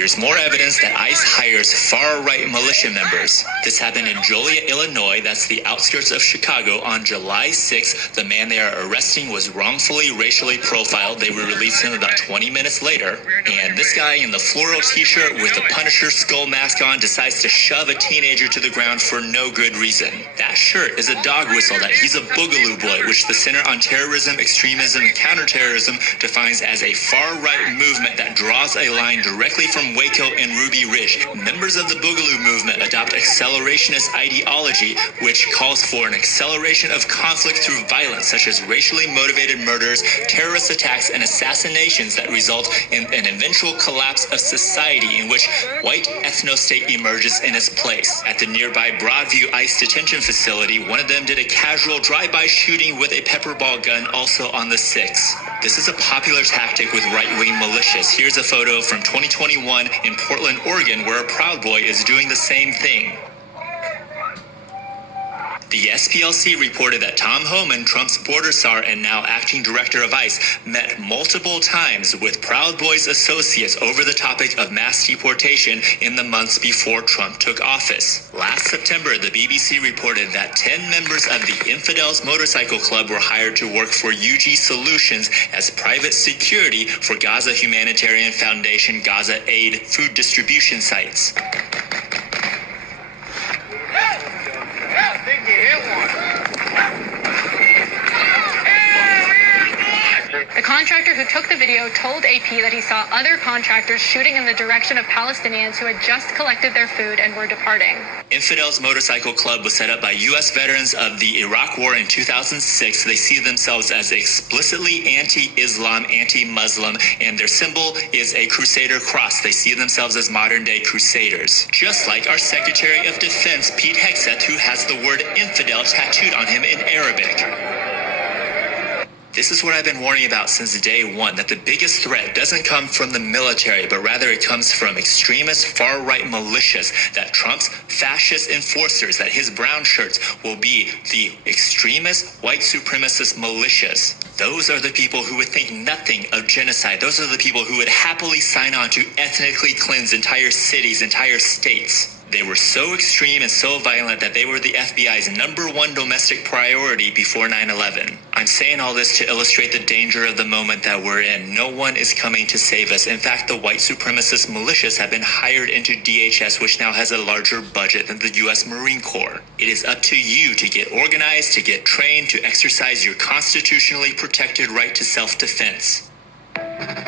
There's more evidence that ICE hires far-right militia members. This happened in Joliet, Illinois, that's the outskirts of Chicago. On July 6th, the man they are arresting was wrongfully racially profiled. They will release him about 20 minutes later. And this guy in the floral t-shirt with the Punisher skull mask on decides to shove a teenager to the ground for no good reason. That shirt is a dog whistle that he's a boogaloo boy, which the Center on Terrorism, Extremism, and Counterterrorism defines as a far-right movement that draws a line directly from Waco and Ruby Ridge. Members of the Boogaloo movement adopt accelerationist ideology, which calls for an acceleration of conflict through violence, such as racially motivated murders, terrorist attacks, and assassinations that result in an eventual collapse of society in which white ethno-state emerges in its place. At the nearby Broadview ICE detention facility, one of them did a casual drive-by shooting with a pepper ball gun also on the 6th. This is a popular tactic with right-wing militias. Here's a photo from 2021 in Portland, Oregon, where a Proud Boy is doing the same thing. The SPLC reported that Tom Homan, Trump's border czar and now acting director of ICE, met multiple times with Proud Boys associates over the topic of mass deportation in the months before Trump took office. Last September, the BBC reported that 10 members of the Infidels Motorcycle Club were hired to work for UG Solutions as private security for Gaza Humanitarian Foundation Gaza Aid food distribution sites. The contractor who took the video told AP that he saw other contractors shooting in the direction of Palestinians who had just collected their food and were departing. Infidels Motorcycle Club was set up by U.S. veterans of the Iraq War in 2006. They see themselves as explicitly anti-Islam, anti-Muslim, and their symbol is a crusader cross. They see themselves as modern-day crusaders. Just like our Secretary of Defense, Pete Hegseth, who has the word infidel tattooed on him in Arabic. This is what I've been warning about since day one, that the biggest threat doesn't come from the military, but rather it comes from extremist far-right militias, that Trump's fascist enforcers, that his brown shirts will be the extremist white supremacist militias. Those are the people who would think nothing of genocide. Those are the people who would happily sign on to ethnically cleanse entire cities, entire states. They were so extreme and so violent that they were the FBI's #1 domestic priority before 9/11. I'm saying all this to illustrate the danger of the moment that we're in. No one is coming to save us. In fact, the white supremacist militias have been hired into DHS, which now has a larger budget than the U.S. Marine Corps. It is up to you to get organized, to get trained, to exercise your constitutionally protected right to self-defense.